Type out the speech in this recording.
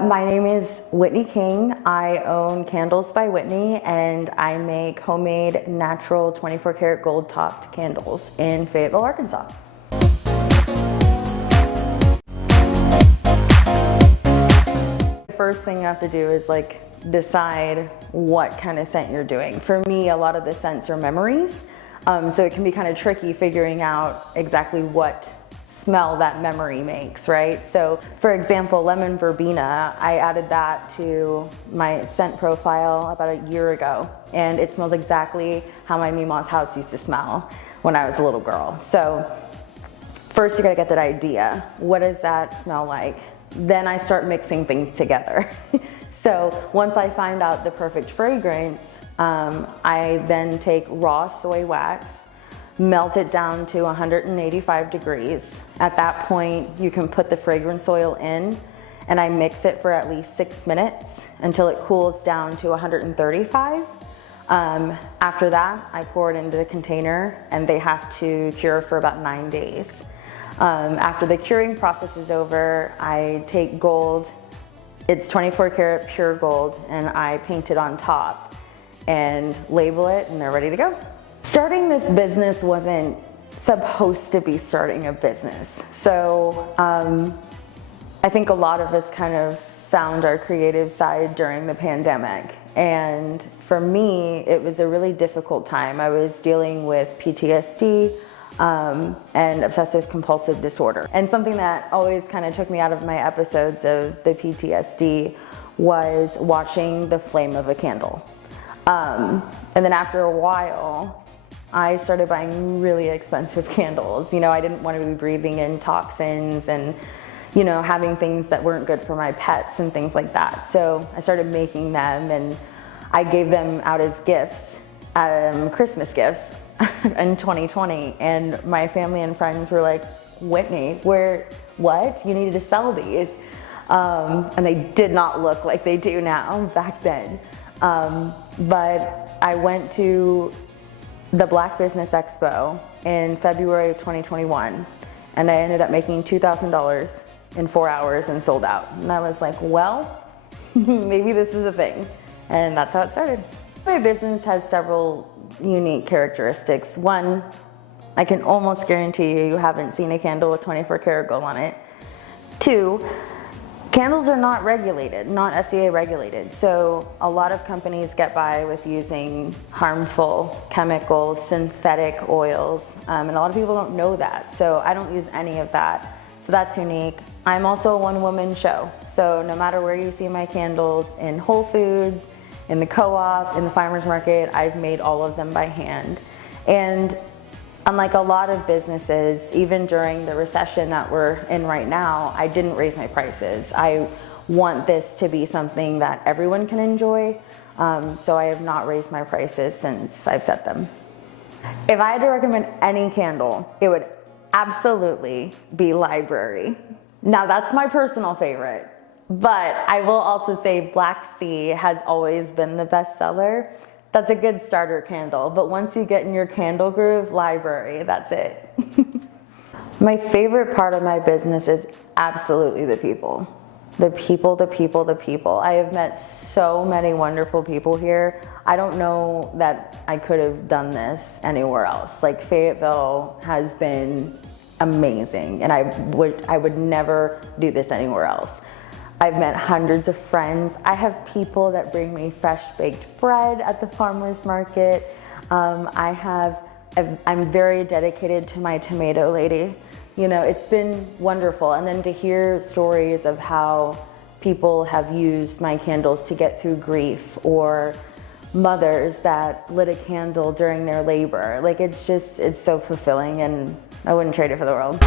My name is Whitney King. I own Candles by Whitney, and I make homemade natural 24 karat gold topped candles in Fayetteville, Arkansas. The first thing you have to do is decide what kind of scent you're doing. For me, a lot of the scents are memories, so it can be kind of tricky figuring out exactly what smell that memory makes, right? So for example, lemon verbena, I added that to my scent profile about a year ago, and it smells exactly how my Mima's house used to smell when I was a little girl. So first you gotta get that idea. What does that smell like? Then I start mixing things together. So once I find out the perfect fragrance, I then take raw soy wax, melt it down to 185 degrees. At that point, you can put the fragrance oil in, and I mix it for at least 6 minutes until it cools down to 135. After that, I pour it into the container, and they have to cure for about 9 days. After the curing process is over, I take gold. It's 24 karat pure gold, and I paint it on top and label it, and they're ready to go. Starting this business wasn't supposed to be starting a business. So I think a lot of us kind of found our creative side during the pandemic. And for me, it was a really difficult time. I was dealing with PTSD and obsessive compulsive disorder. And something that always kind of took me out of my episodes of the PTSD was watching the flame of a candle. And then after a while, I started buying really expensive candles. You know, I didn't want to be breathing in toxins and, you know, having things that weren't good for my pets and things like that. So I started making them, and I gave them out as gifts, Christmas gifts in 2020. And my family and friends were like, Whitney, what? You needed to sell these. And they did not look like they do now back then. But I went to the Black Business Expo in February of 2021, and I ended up making $2,000 in 4 hours and sold out. And I was like, well, maybe this is a thing. And that's how it started. My business has several unique characteristics. One, I can almost guarantee you haven't seen a candle with 24 karat gold on it. Two, candles are not regulated, not FDA regulated. So a lot of companies get by with using harmful chemicals, synthetic oils, and a lot of people don't know that. So I don't use any of that. So that's unique. I'm also a one-woman show. So no matter where you see my candles, in Whole Foods, in the co-op, in the farmer's market, I've made all of them by hand. And unlike a lot of businesses, even during the recession that we're in right now, I didn't raise my prices. I want this to be something that everyone can enjoy, so I have not raised my prices since I've set them. If I had to recommend any candle, it would absolutely be Library. Now that's my personal favorite, but I will also say Black Sea has always been the best seller. That's a good starter candle, but once you get in your candle groove, Library, that's it. My favorite part of my business is absolutely the people. The people, the people, the people. I have met so many wonderful people here. I don't know that I could have done this anywhere else. Like Fayetteville has been amazing, and I would never do this anywhere else. I've met hundreds of friends. I have people that bring me fresh baked bread at the farmer's market. I'm very dedicated to my tomato lady. You know, it's been wonderful. And then to hear stories of how people have used my candles to get through grief, or mothers that lit a candle during their labor. Like, it's so fulfilling, and I wouldn't trade it for the world.